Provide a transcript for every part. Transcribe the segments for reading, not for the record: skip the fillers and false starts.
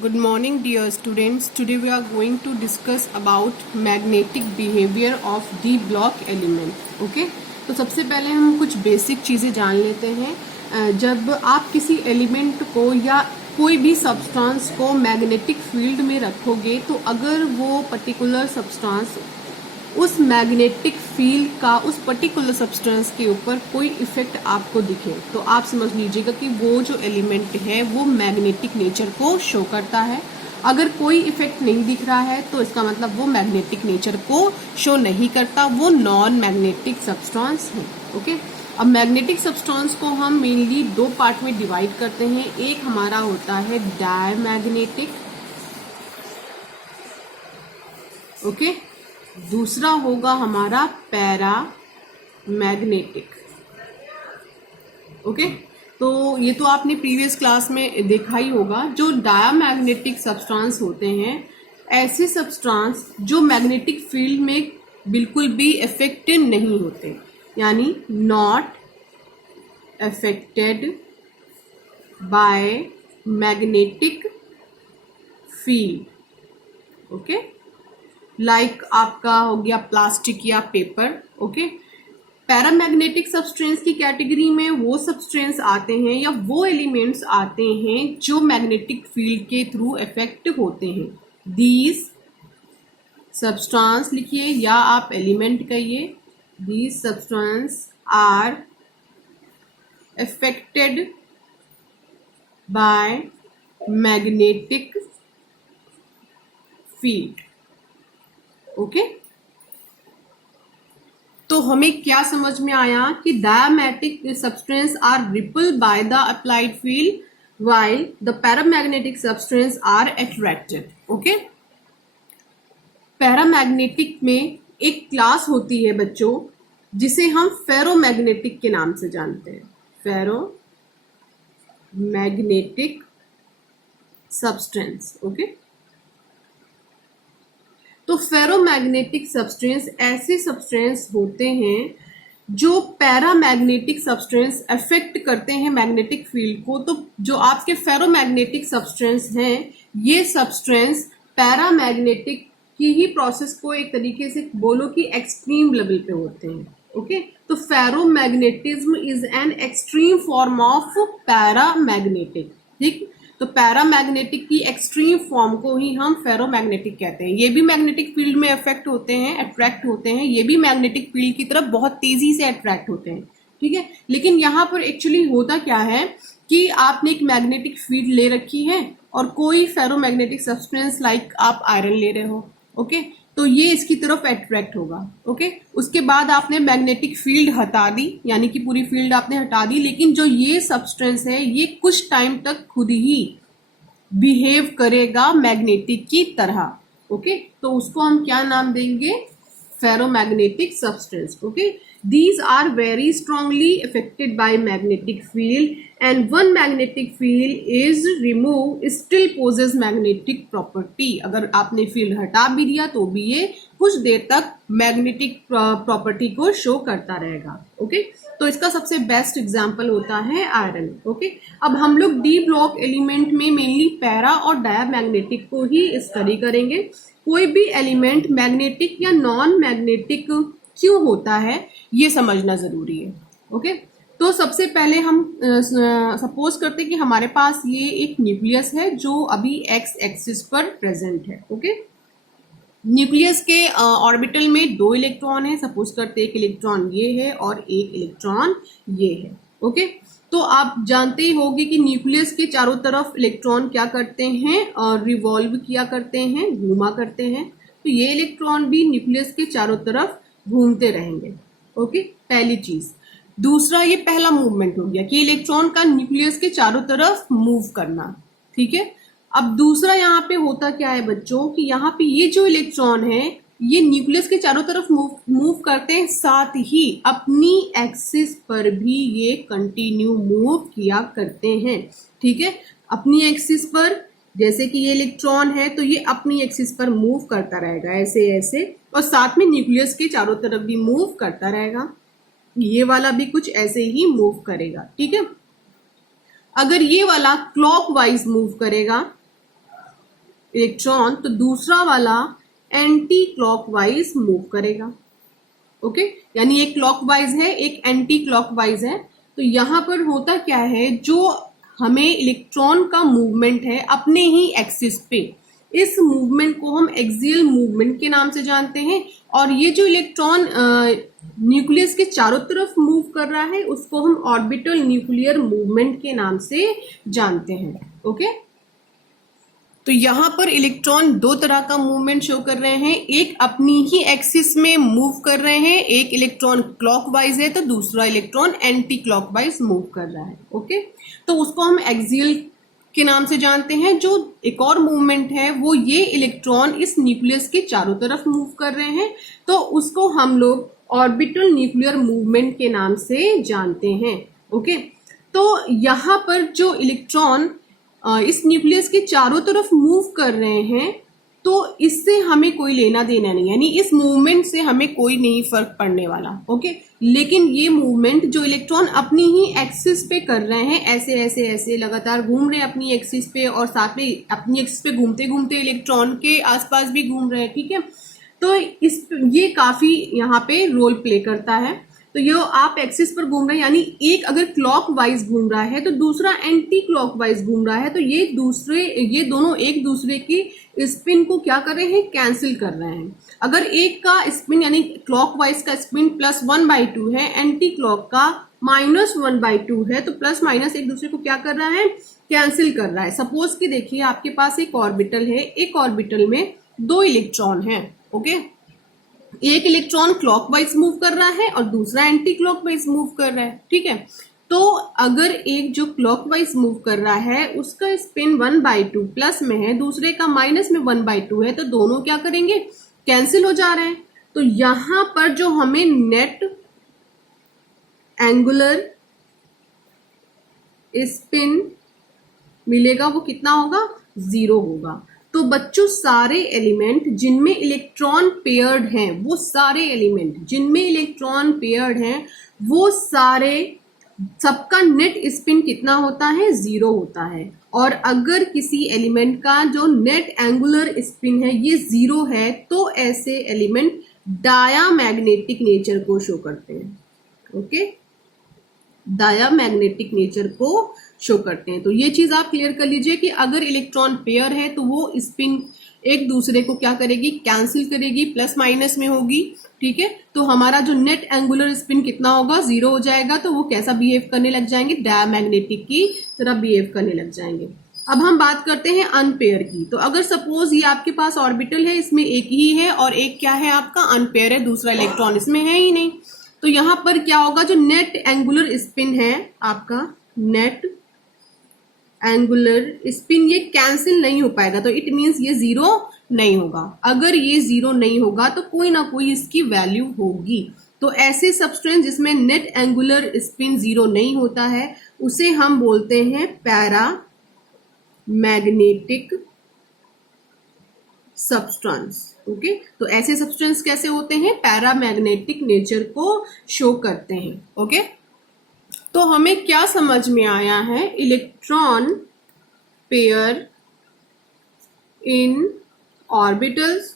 Good morning dear students. Today we are going to discuss about magnetic behavior of d block element. Okay? तो सबसे पहले हम कुछ basic चीज़ें जान लेते हैं। जब आप किसी एलिमेंट को या कोई भी सब्सटेंस को मैग्नेटिक फील्ड में रखोगे तो अगर वो पर्टिकुलर सब्सटेंस उस मैग्नेटिक फील्ड का उस पर्टिकुलर सब्सटेंस के ऊपर कोई इफेक्ट आपको दिखे तो आप समझ लीजिएगा कि वो जो एलिमेंट है वो मैग्नेटिक नेचर को शो करता है। अगर कोई इफेक्ट नहीं दिख रहा है तो इसका मतलब वो मैग्नेटिक नेचर को शो नहीं करता, वो नॉन मैग्नेटिक सब्सटेंस है। ओके, अब मैग्नेटिक सब्सटेंस को हम मेनली दो पार्ट में डिवाइड करते हैं। एक हमारा होता है डायमैग्नेटिक, ओके, दूसरा होगा हमारा पैरा मैग्नेटिक। ओके, तो ये तो आपने प्रीवियस क्लास में देखा ही होगा। जो डायमैग्नेटिक सब्सटेंस होते हैं ऐसे सब्सटेंस जो मैग्नेटिक फील्ड में बिल्कुल भी अफेक्टेड नहीं होते, यानी not affected by magnetic field. Okay, like आपका हो गया प्लास्टिक या पेपर। ओके, पैरामैग्नेटिक सब्सटेंस की कैटेगरी में वो सब्सटेंस आते हैं या वो एलिमेंट्स आते हैं जो मैग्नेटिक फील्ड के थ्रू इफेक्ट होते हैं। दीज सब्सटेंस लिखिए या आप एलिमेंट कहिए। These substance are affected by magnetic field. Okay, तो हमें क्या समझ में आया कि diamagnetic substance are repelled by the applied field while the paramagnetic substance are attracted. Okay, paramagnetic में एक क्लास होती है बच्चों जिसे हम फेरोमैग्नेटिक के नाम से जानते हैं। Ferromagnetic substance. ओके, तो फेरोमैग्नेटिक सब्सटेंस ऐसे सब्सटेंस होते हैं जो पैरामैग्नेटिक सब्सटेंस अफेक्ट करते हैं मैग्नेटिक फील्ड को। तो जो आपके फेरोमैग्नेटिक सब्सटेंस हैं ये सब्सटेंस पैरामैग्नेटिक की ही प्रोसेस को एक तरीके से बोलो कि एक्सट्रीम लेवल पे होते हैं। ओके, तो ferromagnetism is an extreme form of paramagnetic. ठीक, तो पैरामैग्नेटिक की एक्सट्रीम फॉर्म को ही हम फेरोमैग्नेटिक कहते हैं। ये भी मैग्नेटिक फील्ड में अफेक्ट होते हैं, अट्रैक्ट होते हैं, ये भी मैग्नेटिक फील्ड की तरफ बहुत तेजी से अट्रैक्ट होते हैं। ठीक है, लेकिन यहाँ पर एक्चुअली होता क्या है कि आपने एक मैग्नेटिक फील्ड ले रखी है और कोई फेरोमैग्नेटिक सब्सटेंस लाइक आप आयरन ले रहे हो। ओके, तो ये इसकी तरफ अट्रैक्ट होगा। ओके, उसके बाद आपने मैग्नेटिक फील्ड हटा दी, यानी कि पूरी फील्ड आपने हटा दी, लेकिन जो ये सब्सटेंस है ये कुछ टाइम तक खुद ही बिहेव करेगा मैग्नेटिक की तरह। ओके, तो उसको हम क्या नाम देंगे? Ferromagnetic substance. Okay, these are very strongly affected by magnetic field and one magnetic field is removed still possess magnetic property। अगर आपने फील्ड हटा भी दिया तो भी ये कुछ देर तक मैग्नेटिक प्रॉपर्टी को शो करता रहेगा। ओके, तो इसका सबसे बेस्ट एग्जांपल होता है आयरन। ओके, अब हम लोग डी ब्लॉक एलिमेंट में मेनली पैरा और डायमैग्नेटिक को ही स्टडी करेंगे। कोई भी एलिमेंट मैग्नेटिक या नॉन मैग्नेटिक क्यों होता है ये समझना जरूरी है। ओके, तो सबसे पहले हम सपोज करते हैं कि हमारे पास ये एक न्यूक्लियस है जो अभी एक्स एक्सिस पर प्रेजेंट है। ओके, न्यूक्लियस के ऑर्बिटल में दो इलेक्ट्रॉन है। सपोज करते हैं एक इलेक्ट्रॉन ये है और एक इलेक्ट्रॉन ये है। ओके, तो आप जानते ही होंगे कि न्यूक्लियस के चारों तरफ इलेक्ट्रॉन क्या करते हैं और रिवॉल्व किया करते हैं, घूमा करते हैं। तो ये इलेक्ट्रॉन भी न्यूक्लियस के चारों तरफ घूमते रहेंगे। ओके, पहली चीज। दूसरा, ये पहला मूवमेंट हो गया कि इलेक्ट्रॉन का न्यूक्लियस के चारों तरफ मूव करना। ठीक है, अब दूसरा यहाँ पे होता क्या है बच्चों कि यहाँ पे ये जो इलेक्ट्रॉन है ये न्यूक्लियस के चारों तरफ मूव करते हैं, साथ ही अपनी एक्सिस पर भी ये कंटिन्यू मूव किया करते हैं। ठीक है, अपनी एक्सिस पर जैसे कि ये इलेक्ट्रॉन है तो ये अपनी एक्सिस पर मूव करता रहेगा ऐसे ऐसे, और साथ में न्यूक्लियस के चारों तरफ भी मूव करता रहेगा। ये वाला भी कुछ ऐसे ही मूव करेगा। ठीक है, अगर ये वाला क्लॉकवाइज मूव करेगा इलेक्ट्रॉन तो दूसरा वाला एंटी क्लॉकवाइज मूव करेगा। ओके, यानी एक क्लॉकवाइज है, एक एंटी क्लॉकवाइज है। तो यहां पर होता क्या है, जो हमें इलेक्ट्रॉन का मूवमेंट है अपने ही एक्सिस पे, इस मूवमेंट को हम एक्सियल मूवमेंट के नाम से जानते हैं। और ये जो इलेक्ट्रॉन न्यूक्लियस के चारों तरफ मूव कर रहा है उसको हम ऑर्बिटल न्यूक्लियर मूवमेंट के नाम से जानते हैं। ओके, तो यहां पर इलेक्ट्रॉन दो तरह का मूवमेंट शो कर रहे हैं, एक अपनी ही एक्सिस में मूव कर रहे हैं, एक इलेक्ट्रॉन क्लॉकवाइज है तो दूसरा इलेक्ट्रॉन एंटी क्लॉकवाइज मूव कर रहा है। ओके, तो उसको हम एक्सियल के नाम से जानते हैं। जो एक और मूवमेंट है वो ये इलेक्ट्रॉन इस न्यूक्लियस के चारों तरफ मूव कर रहे हैं, तो उसको हम लोग ऑर्बिटल न्यूक्लियर मूवमेंट के नाम से जानते हैं। ओके, तो यहां पर जो इलेक्ट्रॉन इस न्यूक्लियस के चारों तरफ मूव कर रहे हैं तो इससे हमें कोई लेना देना नहीं, यानी इस मूवमेंट से हमें कोई नहीं फर्क पड़ने वाला। ओके, लेकिन ये मूवमेंट जो इलेक्ट्रॉन अपनी ही एक्सिस पे कर रहे हैं, ऐसे ऐसे ऐसे लगातार घूम रहे हैं अपनी एक्सिस पे, और साथ में अपनी एक्सिस पे घूमते घूमते इलेक्ट्रॉन के आसपास भी घूम रहे हैं। ठीक है, तो ये काफी यहाँ पे रोल प्ले करता है। तो ये आप एक्सिस पर घूम रहे हैं, यानी एक अगर क्लॉक वाइज घूम रहा है तो दूसरा एंटी क्लॉक वाइज घूम रहा है, तो ये दोनों एक दूसरे की स्पिन को क्या कर रहे हैं, कैंसिल कर रहे हैं। अगर एक का स्पिन यानी क्लॉक वाइज का स्पिन +1/2 है, एंटी क्लॉक का -1/2 है, तो प्लस माइनस एक दूसरे को क्या कर रहा है, कैंसिल कर रहा है। सपोज कि देखिए आपके पास एक ऑर्बिटल है, एक ऑर्बिटल में 2 इलेक्ट्रॉन है। ओके, एक इलेक्ट्रॉन क्लॉकवाइज मूव कर रहा है और दूसरा एंटी क्लॉकवाइज मूव कर रहा है। ठीक है, तो अगर एक जो क्लॉकवाइज मूव कर रहा है उसका स्पिन 1/2 प्लस में है, दूसरे का माइनस में 1/2 है, तो दोनों क्या करेंगे, कैंसिल हो जा रहे हैं। तो यहां पर जो हमें नेट एंगुलर स्पिन मिलेगा वो कितना होगा, 0 होगा। तो बच्चों सारे एलिमेंट जिनमें इलेक्ट्रॉन पेयर्ड हैं, वो सारे एलिमेंट जिनमें इलेक्ट्रॉन पेयर्ड हैं वो सारे, सबका नेट स्पिन कितना होता है, 0 होता है। और अगर किसी एलिमेंट का जो नेट एंगुलर स्पिन है ये 0 है तो ऐसे एलिमेंट डायामैग्नेटिक नेचर को शो करते हैं। ओके, डायामैग्नेटिक नेचर को शो करते हैं। तो ये चीज आप क्लियर कर लीजिए कि अगर इलेक्ट्रॉन पेयर है तो वो स्पिन एक दूसरे को क्या करेगी, कैंसिल करेगी, प्लस माइनस में होगी। ठीक है, तो हमारा जो नेट एंगुलर स्पिन कितना होगा, 0 हो जाएगा। तो वो कैसा बिहेव करने लग जाएंगे, डायामैग्नेटिक की तरह बिहेव करने लग जाएंगे। अब हम बात करते हैं अनपेयर की। तो अगर सपोज ये आपके पास ऑर्बिटल है, इसमें एक ही है और एक क्या है आपका अनपेयर है, दूसरा इलेक्ट्रॉन इसमें है ही नहीं, तो यहां पर क्या होगा, जो नेट एंगुलर स्पिन है आपका, नेट एंगुलर स्पिन ये कैंसिल नहीं हो पाएगा, तो इट मींस ये 0 नहीं होगा। अगर ये 0 नहीं होगा तो कोई ना कोई इसकी वैल्यू होगी। तो ऐसे सब्सटेंस जिसमें नेट एंगुलर स्पिन 0 नहीं होता है उसे हम बोलते हैं पैरा मैग्नेटिक सब्सटेंस। ओके, तो ऐसे सब्सटेंस कैसे होते हैं, पैरामैग्नेटिक नेचर को शो करते हैं। ओके, तो हमें क्या समझ में आया है, इलेक्ट्रॉन पेयर इन ऑर्बिटल्स,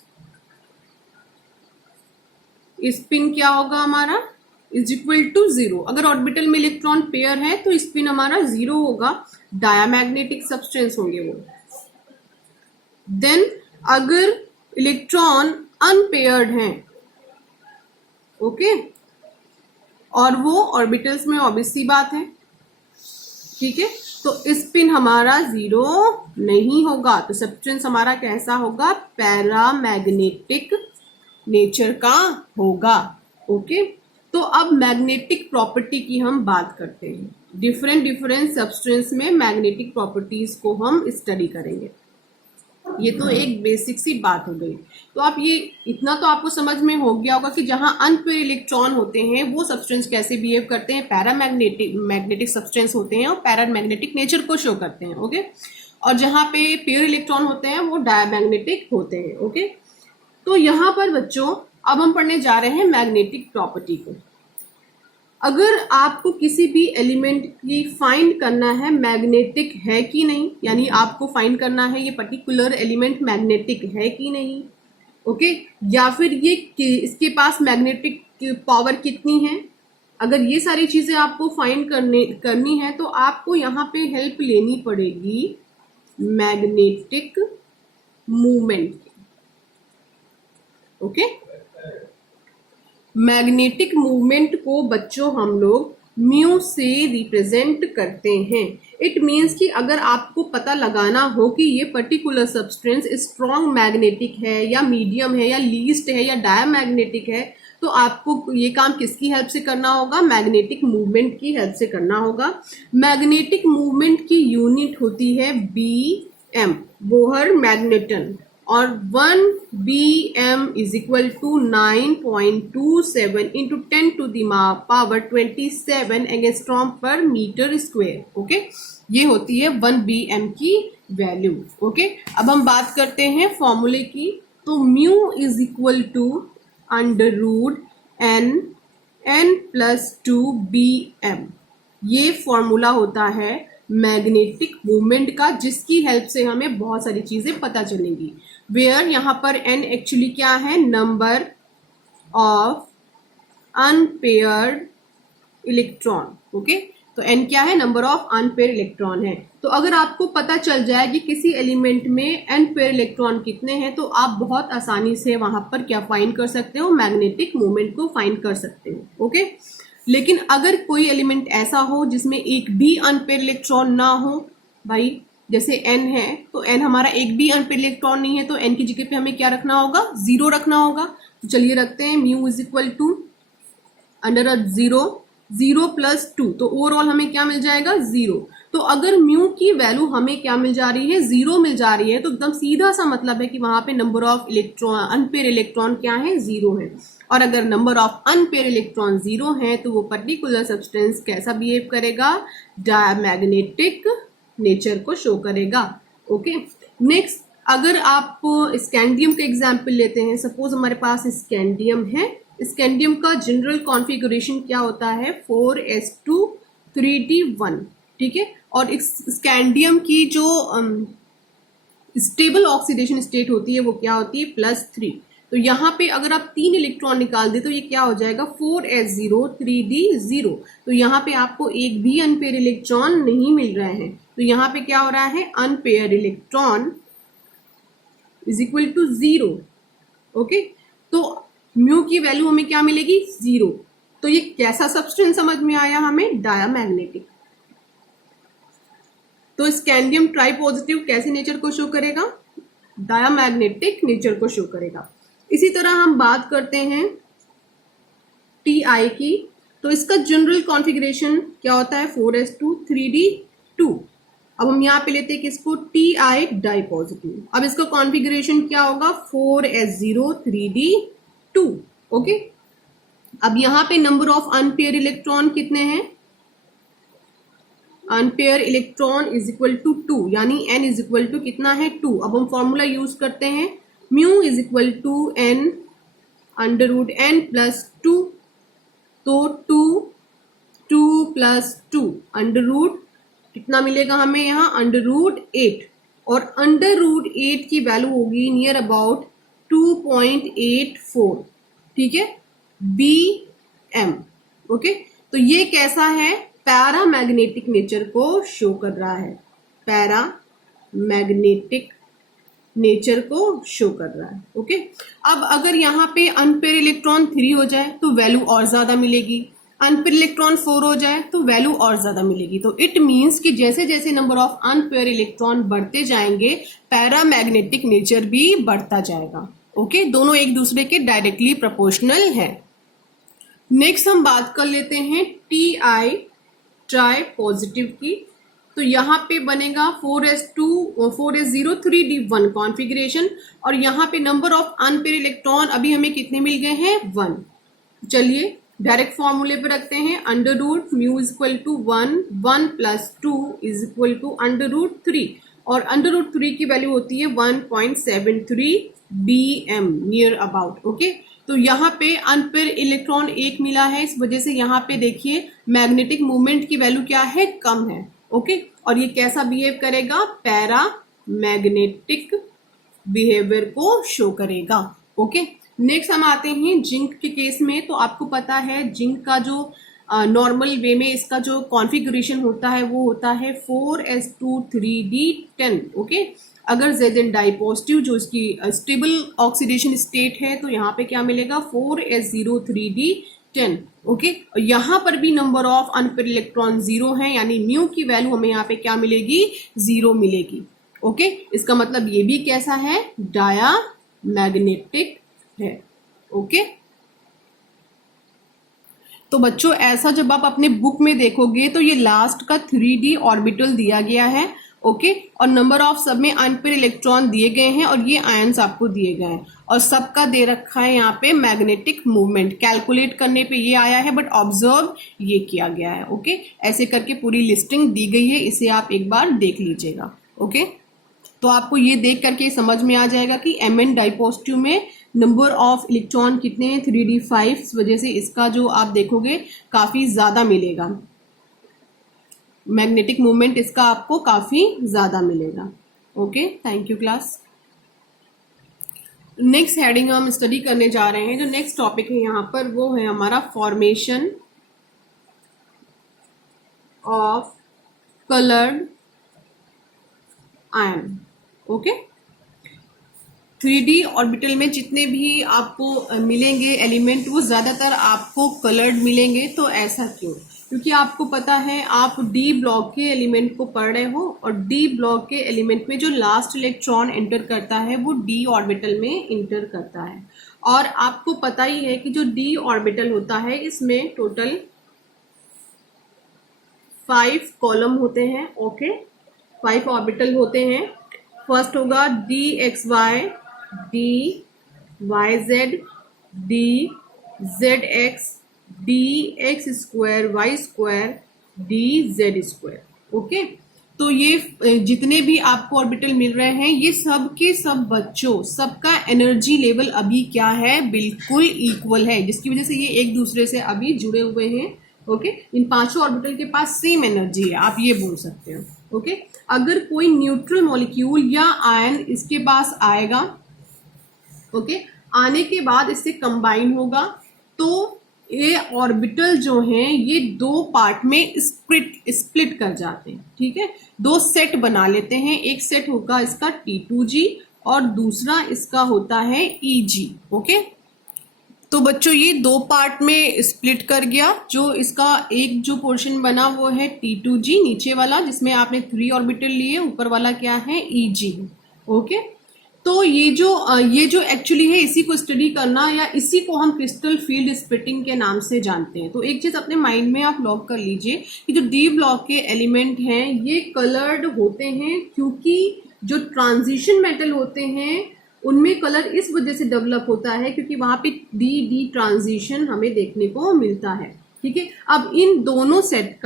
स्पिन क्या होगा हमारा, इज इक्वल टू 0। अगर ऑर्बिटल में इलेक्ट्रॉन पेयर है तो स्पिन हमारा 0 होगा, डायामैग्नेटिक सब्सटेंस होंगे वो। देन अगर इलेक्ट्रॉन अनपेयर्ड हैं, ओके, और वो ऑर्बिटल्स में ऑब्वियस सी बात है, ठीक है, तो स्पिन हमारा 0 नहीं होगा। तो सब्सटेंस हमारा कैसा होगा, पैरामैग्नेटिक नेचर का होगा। ओके, तो अब मैग्नेटिक प्रॉपर्टी की हम बात करते हैं। डिफरेंट सब्सटेंस में मैग्नेटिक प्रॉपर्टीज को हम स्टडी करेंगे। ये तो एक बेसिक सी बात हो गई। तो आप ये इतना तो आपको समझ में हो गया होगा कि जहां अनपेयर इलेक्ट्रॉन होते हैं वो सब्सटेंस कैसे बिहेव करते हैं, मैग्नेटिक सब्सटेंस होते हैं और पैरामैग्नेटिक नेचर को शो करते हैं। ओके, और जहां पे पेयर इलेक्ट्रॉन होते हैं वो डायमैग्नेटिक होते हैं। ओके, तो यहां पर बच्चों अब हम पढ़ने जा रहे हैं मैग्नेटिक प्रॉपर्टी को। अगर आपको किसी भी एलिमेंट की फाइंड करना है मैग्नेटिक है कि नहीं, यानी आपको फाइंड करना है ये पर्टिकुलर एलिमेंट मैग्नेटिक है कि नहीं, ओके, या फिर ये इसके पास मैग्नेटिक पावर कितनी है, अगर ये सारी चीजें आपको फाइंड करनी है तो आपको यहाँ पे हेल्प लेनी पड़ेगी मैग्नेटिक मूवमेंट की, ओके। मैग्नेटिक मूवमेंट को बच्चों हम लोग म्यू से रिप्रेजेंट करते हैं। इट मीन्स कि अगर आपको पता लगाना हो कि ये पर्टिकुलर सब्सटेंस स्ट्रॉन्ग मैग्नेटिक है या मीडियम है या लीस्ट है या डायमैग्नेटिक है, तो आपको ये काम किसकी हेल्प से करना होगा, मैग्नेटिक मूवमेंट की हेल्प से करना होगा। मैग्नेटिक मूवमेंट की यूनिट होती है BM, बोहर मैग्नेटन, और 1 BM is equal to 9.27 into 10 to the power 27 angstrom per metre square, okay. ये होती है 1 BM की वैल्यू, ओके। अब हम बात करते हैं फॉर्मूले की, तो mu is equal to under root n plus 2 BM, ये फॉर्मूला होता है मैग्नेटिक मूवमेंट का, जिसकी हेल्प से हमें बहुत सारी चीजें पता चलेंगी। वेयर यहाँ पर n एक्चुअली क्या है, number of unpaired electron, okay. तो n क्या है, नंबर ऑफ अनपेयर इलेक्ट्रॉन है। तो अगर आपको पता चल जाए कि किसी एलिमेंट में अनपेयर इलेक्ट्रॉन कितने हैं, तो आप बहुत आसानी से वहां पर क्या फाइंड कर सकते हो, मैग्नेटिक मोमेंट को फाइंड कर सकते हो, ओके। लेकिन अगर कोई एलिमेंट ऐसा हो जिसमें एक भी अनपेयर इलेक्ट्रॉन ना हो, भाई जैसे n है, तो n हमारा एक भी अनपेयर इलेक्ट्रॉन नहीं है, तो n की जगह पे हमें क्या रखना होगा, 0 रखना होगा। तो चलिए रखते हैं mu is equal to under 0 plus 2, तो ओवरऑल हमें क्या मिल जाएगा, 0। तो अगर म्यू की वैल्यू हमें क्या मिल जा रही है, 0 मिल जा रही है, तो एकदम सीधा सा मतलब है कि वहां पे number of electron, unpaired electron क्या है, 0 है। और अगर नंबर ऑफ अनपेयर इलेक्ट्रॉन 0 है, तो वो पर्टिकुलर सब्सटेंस कैसा बिहेव करेगा, डायमैग्नेटिक नेचर को शो करेगा, ओके। नेक्स्ट, अगर आप स्कैंडियम का एग्जाम्पल लेते हैं, सपोज हमारे पास स्कैंडियम है, स्कैंडियम का जनरल कॉन्फ़िगरेशन क्या होता है, 4s2 3d1, ठीक है। और इस स्कैंडियम की जो स्टेबल ऑक्सीडेशन स्टेट होती है वो क्या होती है, +3। तो यहाँ पे अगर आप 3 इलेक्ट्रॉन निकाल दे तो ये क्या हो जाएगा, 4s0 3d0। तो यहाँ पे आपको एक भी अनपेयर इलेक्ट्रॉन नहीं मिल रहे हैं, तो यहाँ पे क्या हो रहा है, unpair electron is equal to 0, okay. तो म्यू की वैल्यू हमें क्या मिलेगी, 0। तो ये कैसा सब्सटेंस समझ में आया हमें, डायमैग्नेटिक। तो स्कैंडियम ट्राई पॉजिटिव कैसे नेचर को शो करेगा, डायमैग्नेटिक नेचर को शो करेगा। इसी तरह हम बात करते हैं Ti की, तो इसका जनरल कॉन्फ़िगरेशन क्या होता है, 4s2 3d2। अब हम यहाँ पे लेते हैं किसको, Ti डाई पॉजिटिव। अब इसका कॉन्फ़िगरेशन क्या होगा, 4s0 3d2, ओके। अब यहाँ पे नंबर ऑफ अनपेयर इलेक्ट्रॉन कितने हैं, unpair electron is equal to 2, यानी n इज इक्वल टू कितना है, 2। अब हम फॉर्मूला यूज करते हैं, mu is equal to n under root n plus 2, तो 2 प्लस 2 अंडर रूट कितना मिलेगा हमें यहाँ, अंडर रूट 8। और अंडर रूट 8 की वैल्यू होगी नियर अबाउट 2.84, ठीक है, BM, ओके। तो ये कैसा है, पैरामैग्नेटिक नेचर को शो कर रहा है, पैरामैग्नेटिक नेचर को शो कर रहा है, ओके। अब अगर यहाँ पे अनपेयर इलेक्ट्रॉन 3 हो जाए तो वैल्यू और ज्यादा मिलेगी, अनपेयर इलेक्ट्रॉन 4 हो जाए तो वैल्यू और ज्यादा मिलेगी। तो इट मीन्स कि जैसे जैसे नंबर ऑफ अनपेयर इलेक्ट्रॉन बढ़ते जाएंगे, पैरामैग्नेटिक नेचर भी बढ़ता जाएगा, ओके। दोनों एक दूसरे के डायरेक्टली प्रोपोर्शनल है। नेक्स्ट हम बात कर लेते हैं Ti ट्राई पॉजिटिव की, तो यहाँ पे बनेगा 4s0 3d1 कॉन्फ़िगरेशन, और यहाँ पे नंबर ऑफ अनपेयर इलेक्ट्रॉन अभी हमें कितने मिल गए हैं, 1। चलिए डायरेक्ट फॉर्मूले पे रखते हैं, under root mu is equal to 1 plus 2 is equal to under root 3, और अंडर रूट 3 की वैल्यू होती है 1.73 BM नियर अबाउट, ओके। तो तो यहाँ पे अनपेयर इलेक्ट्रॉन एक मिला है, इस वजह से यहाँ पे देखिए मैग्नेटिक मूवमेंट की वैल्यू क्या है, कम है। ओके, और ये कैसा बिहेव करेगा, पैरा मैग्नेटिक बिहेवियर को शो करेगा। ओके, नेक्स्ट हम आते हैं जिंक के केस में। तो आपको पता है जिंक का जो नॉर्मल वे में इसका जो कॉन्फ़िगरेशन होता है वो होता है 4s2 3d10। ओके, अगर Zn डाई पॉजिटिव जो इसकी स्टेबल ऑक्सीडेशन स्टेट है तो यहाँ पे क्या मिलेगा, 4s03d10। ओके, यहाँ पर भी नंबर ऑफ अनपेयर इलेक्ट्रॉन 0 है, यानी म्यू की वैल्यू हमें यहाँ पे क्या मिलेगी, 0 मिलेगी। ओके, इसका मतलब ये भी कैसा है, डाया मैग्नेटिक है। ओके, तो बच्चों ऐसा जब आप अपने बुक में देखोगे तो ये लास्ट का 3d ऑर्बिटल दिया गया है। ओके, और नंबर ऑफ सब में अनपेयर इलेक्ट्रॉन दिए गए हैं और ये आयंस आपको दिए गए हैं और सबका दे रखा है यहाँ पे मैग्नेटिक मूवमेंट। कैलकुलेट करने पे ये आया है बट ऑब्जर्व ये किया गया है। ओके, ऐसे करके पूरी लिस्टिंग दी गई है, इसे आप एक बार देख लीजिएगा। ओके, तो आपको ये देख करके समझ में आ जाएगा कि Mn डाइपॉजिटिव में नंबर ऑफ इलेक्ट्रॉन कितने हैं, 3d5। इस वजह से इसका जो आप देखोगे काफी ज्यादा मिलेगा, मैग्नेटिक मूवमेंट इसका आपको काफी ज्यादा मिलेगा। Okay, thank you class. Next heading हम स्टडी करने जा रहे हैं, जो नेक्स्ट टॉपिक है यहाँ पर वो है हमारा formation of coloured ion. Okay, 3d orbital में जितने भी आपको मिलेंगे एलिमेंट वो ज्यादातर आपको कलर्ड मिलेंगे। तो ऐसा क्यों, क्योंकि आपको पता है आप डी ब्लॉक के एलिमेंट को पढ़ रहे हो और डी ब्लॉक के एलिमेंट में जो लास्ट इलेक्ट्रॉन एंटर करता है वो डी ऑर्बिटल में एंटर करता है। और आपको पता ही है कि जो डी ऑर्बिटल होता है इसमें टोटल 5 कॉलम होते हैं। ओके, 5 ऑर्बिटल होते हैं। फर्स्ट होगा D X Y, D Y Z, D Z X, D X square Y square, D Z square. Okay, तो ये जितने भी आपको ऑर्बिटल मिल रहे हैं ये सब के सब बच्चों सबका एनर्जी लेवल अभी क्या है, बिल्कुल इक्वल है, जिसकी वजह से ये एक दूसरे से अभी जुड़े हुए हैं। ओके, इन पांचों ऑर्बिटल के पास सेम एनर्जी है, आप ये बोल सकते हो। ओके, अगर कोई न्यूट्रल मॉलिक्यूल या आयन इसके पास आएगा, ओके, आने के बाद इससे कंबाइन होगा तो ये ऑर्बिटल जो हैं ये 2 पार्ट में स्प्लिट कर जाते हैं। ठीक है, 2 सेट बना लेते हैं। एक सेट होगा इसका T2G और दूसरा इसका होता है EG। ओके, तो बच्चों ये 2 पार्ट में स्प्लिट कर गया। जो इसका एक जो पोर्शन बना वो है T2G नीचे वाला, जिसमें आपने 3 ऑर्बिटल लिए, ऊपर वाला क्या है, EG। ओके, तो ये जो एक्चुअली है इसी को स्टडी करना या इसी को हम क्रिस्टल फील्ड स्प्लिटिंग के नाम से जानते हैं। तो एक चीज अपने माइंड में आप लॉक कर लीजिए कि जो डी ब्लॉक के एलिमेंट हैं ये कलर्ड होते हैं, क्योंकि जो ट्रांजिशन मेटल होते हैं उनमें कलर इस वजह से डेवलप होता है क्योंकि वहां पे डी ट्रांजिशन हमें देखने को मिलता है। ठीक है, अब इन दोनों सेट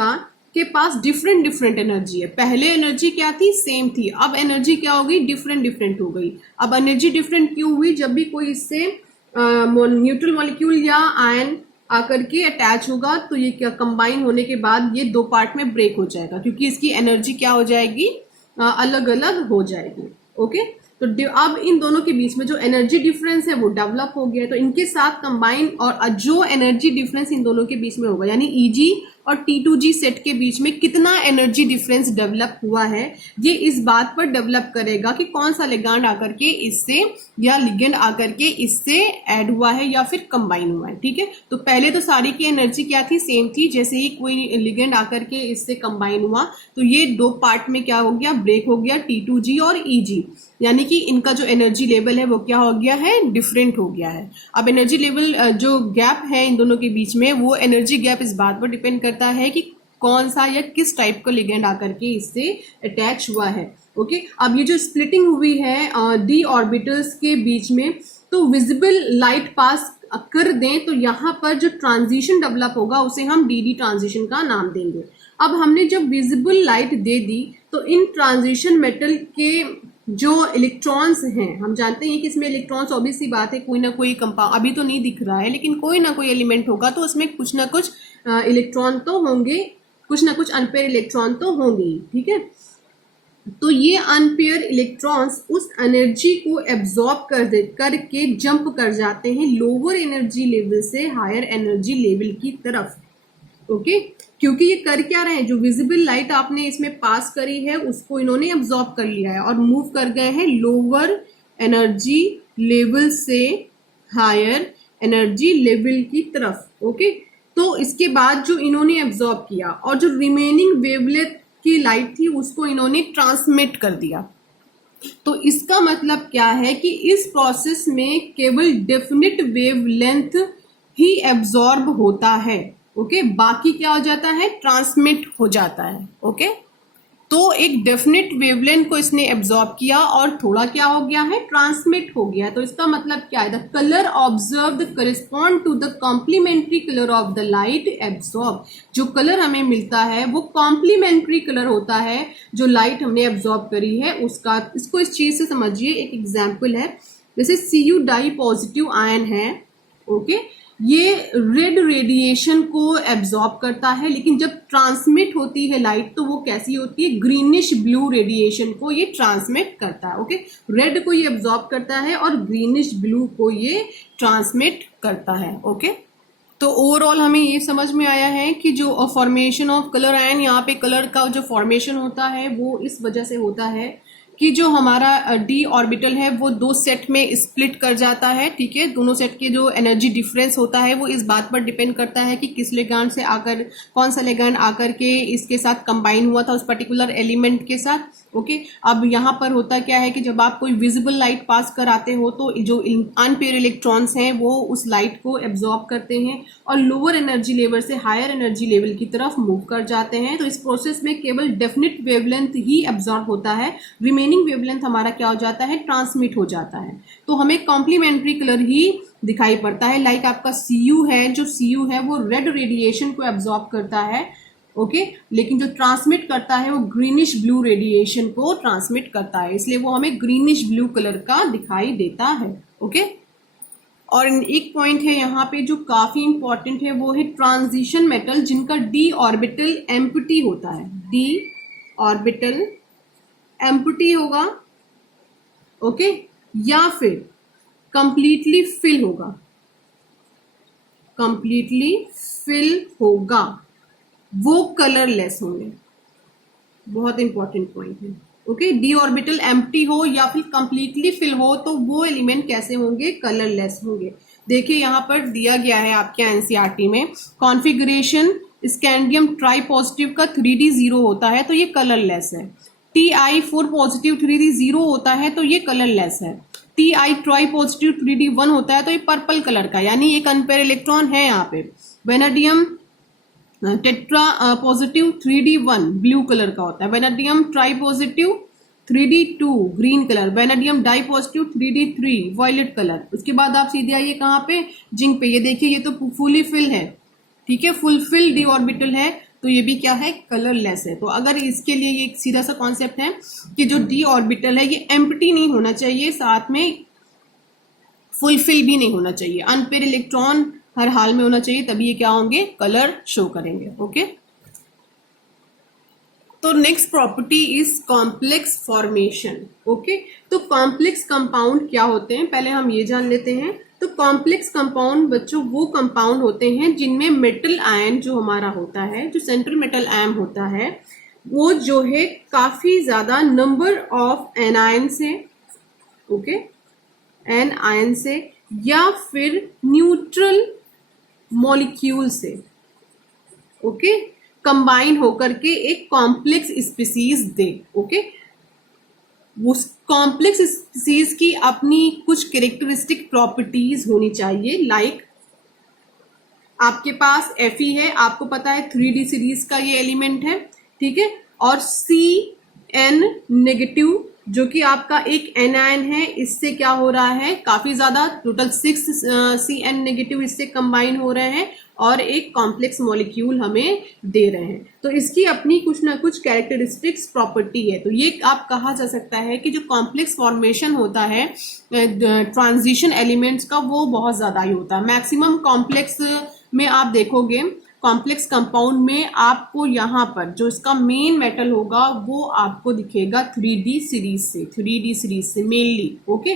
के पास डिफरेंट एनर्जी है। पहले एनर्जी क्या थी, सेम थी, अब एनर्जी क्या हो गई, डिफरेंट हो गई। अब एनर्जी डिफरेंट क्यों हुई, जब भी कोई इससे न्यूट्रल मॉलिक्यूल या आयन आकर के अटैच होगा तो ये क्या कंबाइन होने के बाद ये 2 पार्ट में ब्रेक हो जाएगा, क्योंकि इसकी एनर्जी क्या हो जाएगी, अलग अलग हो जाएगी। ओके, तो अब इन दोनों के बीच में जो एनर्जी डिफरेंस है वो डेवलप हो गया, तो इनके साथ कंबाइन और जो एनर्जी डिफरेंस इन दोनों के बीच में होगा, यानी EG और T2G सेट के बीच में कितना एनर्जी डिफरेंस डेवलप हुआ है, ये इस बात पर डेवलप करेगा कि कौन सा लिगेंड आकर के इससे या लिगेंड आकर के इससे ऐड हुआ है या फिर कंबाइन हुआ है। ठीक है, तो पहले तो सारी की एनर्जी क्या थी, सेम थी। जैसे ही कोई लिगेंड आकर के इससे कंबाइन हुआ तो ये 2 पार्ट में क्या हो गया, ब्रेक हो गया, T2G और EG, यानी कि इनका जो एनर्जी लेवल है वो क्या हो गया है, डिफरेंट हो गया है। अब एनर्जी लेवल जो गैप है इन दोनों के बीच में, वो एनर्जी गैप इस बात पर डिपेंड करता है कि कौन सा या किस टाइप का लिगेंड आकर के इससे अटैच हुआ है। ओके, अब ये जो स्प्लिटिंग हुई है डी ऑर्बिटल्स के बीच में, तो विजिबल लाइट पास कर दें तो यहाँ पर जो ट्रांजिशन डेवलप होगा उसे हम डी ट्रांजिशन का नाम देंगे। अब हमने जब विजिबल लाइट दे दी तो इन ट्रांजिशन मेटल के जो इलेक्ट्रॉन्स हैं, हम जानते हैं कि इसमें इलेक्ट्रॉन्स ऑब्वियस सी बात है, कोई ना कोई कंपाउंड अभी तो नहीं दिख रहा है, लेकिन कोई ना कोई एलिमेंट होगा तो उसमें कुछ ना कुछ इलेक्ट्रॉन तो होंगे, कुछ ना कुछ अनपेयर इलेक्ट्रॉन तो होंगे ही, ठीक है। तो ये अनपेयर इलेक्ट्रॉन्स उस एनर्जी को एब्जॉर्ब करके जंप कर जाते हैं लोअर एनर्जी लेवल से हायर एनर्जी लेवल की तरफ, ओके। क्योंकि ये कर क्या रहे हैं, जो विजिबल लाइट आपने इसमें पास करी है उसको इन्होंने एब्जॉर्ब कर लिया है और मूव कर गए हैं लोअर एनर्जी लेवल से हायर एनर्जी लेवल की तरफ, ओके। तो इसके बाद जो इन्होंने एब्जॉर्ब किया और जो रिमेनिंग वेवलेंथ की लाइट थी उसको इन्होंने ट्रांसमिट कर दिया। तो इसका मतलब क्या है कि इस प्रोसेस में केवल डेफिनिट वेवलेंथ ही एब्जॉर्ब होता है, ओके। बाकी क्या हो जाता है, ट्रांसमिट हो जाता है, ओके। तो एक डेफिनेट वेवलेंथ को इसने एब्जॉर्ब किया और थोड़ा क्या हो गया है, ट्रांसमिट हो गया। तो इसका मतलब क्या है, the colour observed correspond to the complementary colour of the light absorb. जो कलर हमें मिलता है वो कॉम्प्लीमेंट्री कलर होता है जो लाइट हमने एब्जॉर्ब करी है उसका। इसको इस चीज से समझिए, एक एग्जाम्पल है, जैसे Cu डाई पॉजिटिव आयन है, ओके। ये रेड रेडिएशन को एब्जॉर्ब करता है, लेकिन जब ट्रांसमिट होती है लाइट तो वो कैसी होती है, ग्रीनिश ब्लू रेडिएशन को ये ट्रांसमिट करता है, ओके। रेड को ये एब्जॉर्ब करता है और ग्रीनिश ब्लू को ये ट्रांसमिट करता है, ओके। तो ओवरऑल हमें ये समझ में आया है कि जो फॉर्मेशन ऑफ कलर आयन, यहाँ पे कलर का जो फॉर्मेशन होता है वो इस वजह से होता है कि जो हमारा डी ऑर्बिटल है वो दो सेट में स्प्लिट कर जाता है, ठीक है। दोनों सेट के जो एनर्जी डिफरेंस होता है वो इस बात पर डिपेंड करता है कि किस लेगांड से आकर, कौन सा लेगांड आकर के इसके साथ कंबाइन हुआ था उस पर्टिकुलर एलिमेंट के साथ, ओके। अब यहाँ पर होता क्या है कि जब आप कोई विजिबल लाइट पास कराते हो तो जो अनपेयर इलेक्ट्रॉन्स हैं वो उस लाइट को एब्जॉर्ब करते हैं और लोअर एनर्जी लेवल से हायर एनर्जी लेवल की तरफ मूव कर जाते हैं। तो इस प्रोसेस में केवल डेफिनेट वेवलेंथ ही एब्जॉर्ब होता है, रिमेनिंग वेवलेंथ हमारा क्या हो जाता है, ट्रांसमिट हो जाता है। तो हमें कॉम्प्लीमेंट्री कलर ही दिखाई पड़ता है। लाइक आपका Cu है, जो Cu है वो रेड रेडिएशन को एब्जॉर्ब करता है, ओके, लेकिन जो ट्रांसमिट करता है वो ग्रीनिश ब्लू रेडिएशन को ट्रांसमिट करता है, इसलिए वो हमें ग्रीनिश ब्लू कलर का दिखाई देता है, ओके। और एक पॉइंट है यहाँ पे जो काफी इंपॉर्टेंट है, वो है ट्रांजिशन मेटल जिनका डी ऑर्बिटल एम्प्टी होता है, डी ऑर्बिटल एम्प्टी होगा, ओके, या फिर कंप्लीटली फिल होगा, कंप्लीटली फिल होगा, वो कलरलेस होंगे। बहुत इंपॉर्टेंट पॉइंट है, ओके। डी ऑर्बिटल एम्प्टी हो या फिर कंप्लीटली फिल हो तो वो एलिमेंट कैसे होंगे, कलरलेस होंगे। देखिए यहाँ पर दिया गया है आपके एनसीईआरटी में, कॉन्फ़िगरेशन स्कैंडियम ट्राई पॉजिटिव का 3D 0 होता है तो ये कलरलेस है। Ti4 पॉजिटिव 3D 0 होता है तो ये कलरलेस है। Ti ट्राई पॉजिटिव 3D 1 होता है तो ये पर्पल कलर का, यानी एक अनपेयर इलेक्ट्रॉन है यहाँ पे। Vanadium tetra positive 3D1 blue colour का होता है। Vanadium tri positive 3D2 green colour. Vanadium di positive 3D3 violet colour. उसके बाद आप सीधे आइए कहाँ पे, जिंक पे। ये देखिए ये तो फुली फिल है, ठीक है, फुलफिल डी ऑर्बिटल है तो ये भी क्या है, कलरलेस है। तो अगर इसके लिए ये एक सीधा सा कॉन्सेप्ट है कि जो डी ऑर्बिटल है ये एम्प्टी नहीं होना चाहिए, साथ में फुलफिल भी नहीं होना चाहिए, अनपेयर इलेक्ट्रॉन हर हाल में होना चाहिए, तभी ये क्या होंगे, कलर शो करेंगे, ओके। तो next property is complex formation, okay. तो कॉम्प्लेक्स कंपाउंड क्या होते हैं, पहले हम ये जान लेते हैं। तो कॉम्प्लेक्स कंपाउंड बच्चों वो कंपाउंड होते हैं जिनमें मेटल आयन जो हमारा होता है, जो सेंट्रल मेटल आयन होता है, वो जो है काफी ज्यादा नंबर ऑफ एनायन से, ओके, एन आयन से या फिर न्यूट्रल मॉलिक्यूल से, ओके, कंबाइन होकर के एक कॉम्प्लेक्स स्पीसीज दे, ओके। उस कॉम्प्लेक्स स्पीसीज की अपनी कुछ कैरेक्टरिस्टिक प्रॉपर्टीज होनी चाहिए। लाइक आपके पास Fe है, आपको पता है 3D सीरीज का ये एलिमेंट है, ठीक है, और Cn नेगेटिव जो कि आपका एक एनायन है, इससे क्या हो रहा है, काफी ज्यादा टोटल 6 Cn नेगेटिव इससे कंबाइन हो रहे हैं और एक कॉम्प्लेक्स मॉलिक्यूल हमें दे रहे हैं। तो इसकी अपनी कुछ ना कुछ कैरेक्टरिस्टिक्स प्रॉपर्टी है। तो ये आप कहा जा सकता है कि जो कॉम्प्लेक्स फॉर्मेशन होता है ट्रांजिशन एलिमेंट्स का वो बहुत ज्यादा ही होता है। मैक्सिमम कॉम्प्लेक्स में आप देखोगे कॉम्प्लेक्स कंपाउंड में आपको यहाँ पर जो इसका मेन मेटल होगा वो आपको दिखेगा 3D सीरीज से मेनली। ओके,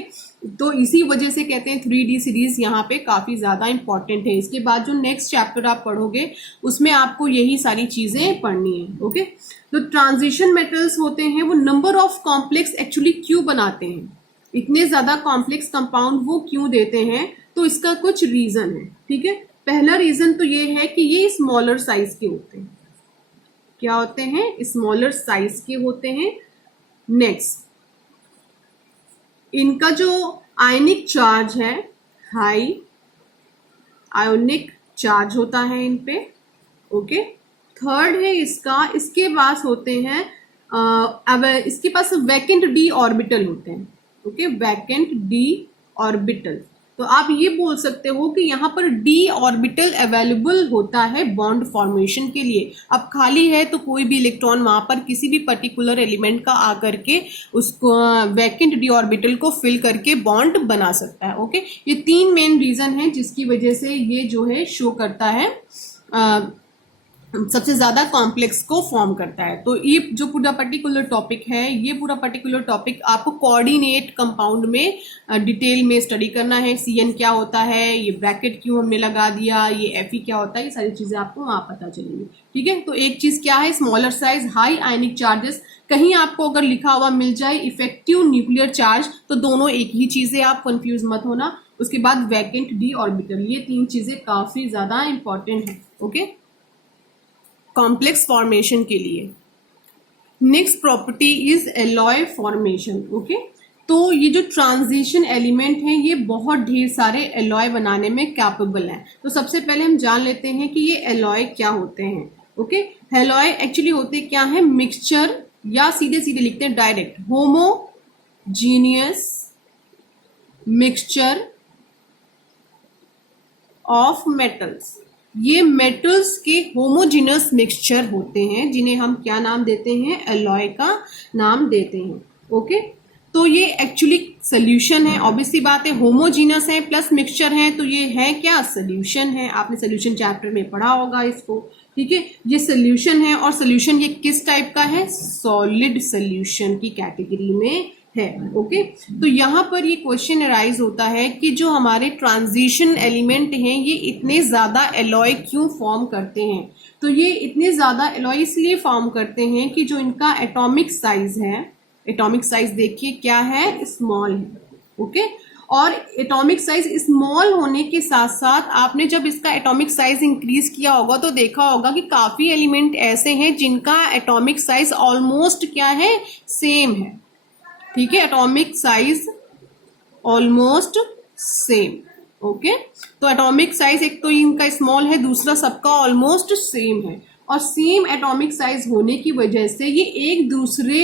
तो इसी वजह से कहते हैं 3D सीरीज यहाँ पे काफी ज्यादा इंपॉर्टेंट है। इसके बाद जो नेक्स्ट चैप्टर आप पढ़ोगे उसमें आपको यही सारी चीजें पढ़नी है। ओके, तो ट्रांजिशन मेटल्स होते हैं वो नंबर ऑफ कॉम्प्लेक्स एक्चुअली क्यों बनाते हैं, इतने ज्यादा कॉम्प्लेक्स कंपाउंड वो क्यों देते हैं, तो इसका कुछ रीजन है। ठीक है, पहला रीजन तो ये है कि ये स्मॉलर साइज के होते हैं। क्या होते हैं? स्मॉलर साइज के होते हैं। नेक्स्ट, इनका जो आयनिक चार्ज है हाई आयोनिक चार्ज होता है इन पे। ओके, थर्ड है इसके पास होते हैं अब इसके पास वैकेंट डी ऑर्बिटल होते हैं। ओके, वैकेंट डी ऑर्बिटल, तो आप ये बोल सकते हो कि यहाँ पर डी ऑर्बिटल अवेलेबल होता है बॉन्ड फॉर्मेशन के लिए। अब खाली है तो कोई भी इलेक्ट्रॉन वहां पर किसी भी पर्टिकुलर एलिमेंट का आकर के उसको वैकेंट डी ऑर्बिटल को फिल करके बॉन्ड बना सकता है। ओके, ये तीन मेन रीजन है जिसकी वजह से ये जो है शो करता है सबसे ज्यादा कॉम्प्लेक्स को फॉर्म करता है। तो ये जो पूरा पर्टिकुलर टॉपिक है, ये पूरा पर्टिकुलर टॉपिक आपको कोऑर्डिनेट कंपाउंड में डिटेल में स्टडी करना है। CN क्या होता है, ये ब्रैकेट क्यों हमने लगा दिया, ये Fe क्या होता है, ये सारी चीजें आपको वहां पता चलेंगी। ठीक है, तो एक चीज क्या है, स्मॉलर साइज हाई आयनिक चार्जेस। कहीं आपको अगर लिखा हुआ मिल जाए इफेक्टिव न्यूक्लियर चार्ज, तो दोनों एक ही चीजें, आप कंफ्यूज मत होना। उसके बाद वैकेंट डी ऑर्बिटल, ये तीन चीजें काफी ज्यादा इंपॉर्टेंट है। ओके, कॉम्प्लेक्स फॉर्मेशन के लिए। Next property is alloy formation. Okay, तो ये जो ट्रांजिशन एलिमेंट है ये बहुत ढेर सारे एलॉय बनाने में कैपेबल हैं। तो सबसे पहले हम जान लेते हैं कि ये एलॉय क्या होते हैं। ओके, एलॉय एक्चुअली होते क्या है, मिक्सचर, या सीधे सीधे लिखते हैं direct, homogeneous mixture of metals. ये मेटल्स के होमोजीनस मिक्सचर होते हैं जिन्हें हम क्या नाम देते हैं, एलॉय का नाम देते हैं। ओके, तो ये एक्चुअली सोल्यूशन है। ऑब्वियसली बात है, होमोजीनस है प्लस मिक्सचर है, तो ये है क्या, सोल्यूशन है। आपने सोल्यूशन चैप्टर में पढ़ा होगा इसको। ठीक है, ये सोल्यूशन है, और सोल्यूशन ये किस टाइप का है, सॉलिड सोल्यूशन की कैटेगरी में है। ओके, तो यहाँ पर ये क्वेश्चन अराइज होता है कि जो हमारे ट्रांजिशन एलिमेंट हैं ये इतने ज्यादा एलॉय क्यों फॉर्म करते हैं। तो ये इतने ज्यादा एलॉय इसलिए फॉर्म करते हैं कि जो इनका एटॉमिक साइज है, एटॉमिक साइज देखिए क्या है, स्मॉल है। ओके, और एटॉमिक साइज स्मॉल होने के साथ साथ आपने जब इसका एटॉमिक साइज इंक्रीज किया होगा तो देखा होगा कि काफी एलिमेंट ऐसे हैं जिनका एटॉमिक साइज ऑलमोस्ट क्या है, सेम है। ठीक है, atomic size almost same. Okay, तो एटॉमिक साइज एक तो इनका स्मॉल है, दूसरा सबका ऑलमोस्ट सेम है, और सेम एटॉमिक साइज होने की वजह से ये एक दूसरे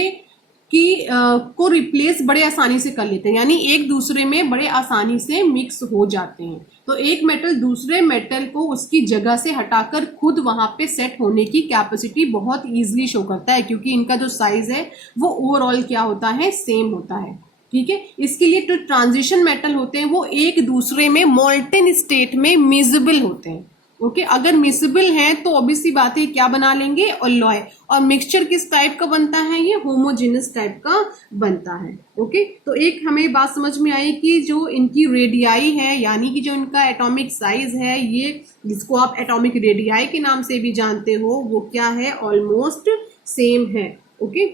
की को रिप्लेस बड़े आसानी से कर लेते हैं, यानी एक दूसरे में बड़े आसानी से मिक्स हो जाते हैं। तो एक मेटल दूसरे मेटल को उसकी जगह से हटाकर खुद वहां पे सेट होने की कैपेसिटी बहुत इजीली शो करता है, क्योंकि इनका जो साइज है वो ओवरऑल क्या होता है, सेम होता है। ठीक है, इसके लिए जो ट्रांजिशन मेटल होते हैं वो एक दूसरे में मोल्टेन स्टेट में मिसेबल होते हैं। ओके, अगर मिसेबल है तो ऑब्वियसली बात है क्या बना लेंगे, एलॉय। और मिक्सचर किस टाइप का बनता है, ये होमोजेनस टाइप का बनता है। ओके, तो एक हमें बात समझ में आई कि जो इनकी रेडियाई है, यानी कि जो इनका एटॉमिक साइज है, ये जिसको आप एटॉमिक रेडियाई के नाम से भी जानते हो, वो क्या है, ऑलमोस्ट सेम है। ओके,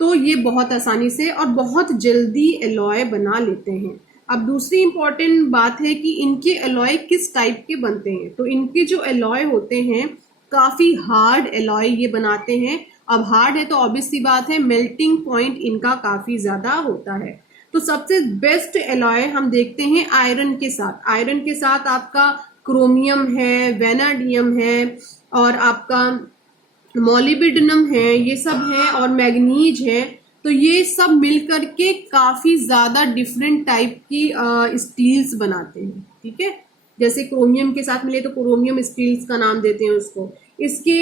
तो ये बहुत आसानी से और बहुत जल्दी एलॉय बना लेते हैं। अब दूसरी इंपॉर्टेंट बात है कि इनके एलॉय किस टाइप के बनते हैं। तो इनके जो एलॉय होते हैं काफी हार्ड एलॉय ये बनाते हैं। अब हार्ड है तो ऑब्वियसली बात है मेल्टिंग पॉइंट इनका काफी ज्यादा होता है। तो सबसे बेस्ट एलॉय हम देखते हैं आयरन के साथ। आयरन के साथ आपका क्रोमियम है, वेनाडियम है, और आपका मॉलिब्डेनम है, ये सब है, और मैग्नीज है। तो ये सब मिलकर के काफी ज्यादा डिफरेंट टाइप की स्टील्स बनाते हैं। ठीक है, जैसे क्रोमियम के साथ मिले तो क्रोमियम स्टील्स का नाम देते हैं उसको। इसके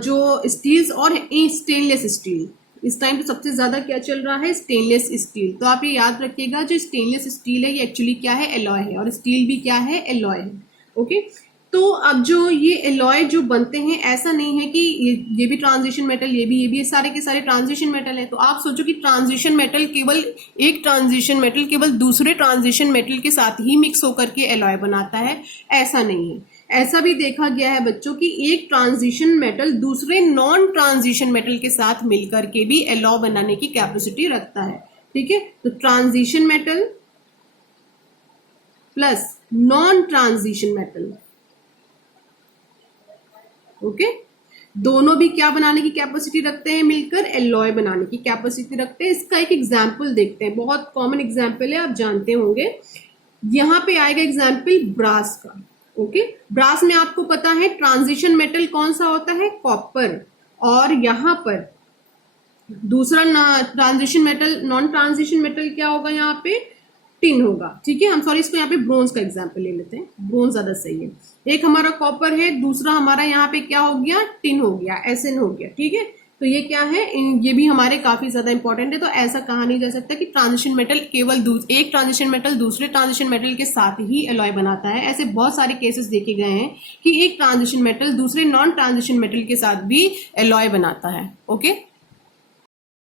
जो स्टील्स और स्टेनलेस स्टील, इस टाइम तो सबसे ज्यादा क्या चल रहा है, स्टेनलेस स्टील। तो आप ये याद रखिएगा, जो स्टेनलेस स्टील है ये एक्चुअली क्या है, एलॉय है, और स्टील भी क्या है, एलॉय है। ओके, तो अब जो ये एलॉय जो बनते हैं, ऐसा नहीं है कि ये भी ट्रांजिशन मेटल, ये भी, ये सारे के सारे ट्रांजिशन मेटल है। तो आप सोचो कि ट्रांजिशन मेटल केवल एक ट्रांजिशन मेटल केवल दूसरे ट्रांजिशन मेटल के साथ ही मिक्स होकर के एलॉय बनाता है, ऐसा नहीं है। ऐसा भी देखा गया है बच्चों की एक ट्रांजिशन मेटल दूसरे नॉन ट्रांजिशन मेटल के साथ मिलकर के भी एलॉय बनाने की कैपेसिटी रखता है। ठीक है, तो transition metal plus non transition metal, okay, दोनों भी क्या बनाने की कैपेसिटी रखते हैं, मिलकर एलॉय बनाने की कैपेसिटी रखते हैं। इसका एक एग्जाम्पल देखते हैं, बहुत कॉमन एग्जाम्पल है, आप जानते होंगे। यहां पे आएगा एग्जाम्पल ब्रास का। ओके, ब्रास में आपको पता है ट्रांजिशन मेटल कौन सा होता है, कॉपर, और यहां पर दूसरा transition metal, non transition metal क्या होगा, यहाँ पे टिन होगा। ठीक है, हम सॉरी इसको यहाँ पे ब्रोंज का एग्जांपल ले लेते हैं, ब्रोंज ज्यादा सही है। एक हमारा कॉपर है, दूसरा हमारा यहाँ पे क्या हो गया, टिन हो गया, एसएन हो गया। ठीक है, तो ये क्या है, ये भी हमारे काफी ज्यादा इंपॉर्टेंट है। तो ऐसा कहा नहीं जा सकता कि ट्रांजिशन मेटल केवल एक ट्रांजिशन मेटल दूसरे ट्रांजिशन मेटल के साथ ही एलॉय बनाता है। ऐसे बहुत सारे केसेस देखे गए हैं कि एक ट्रांजिशन मेटल दूसरे नॉन ट्रांजिशन मेटल के साथ भी एलॉय बनाता है। ओके,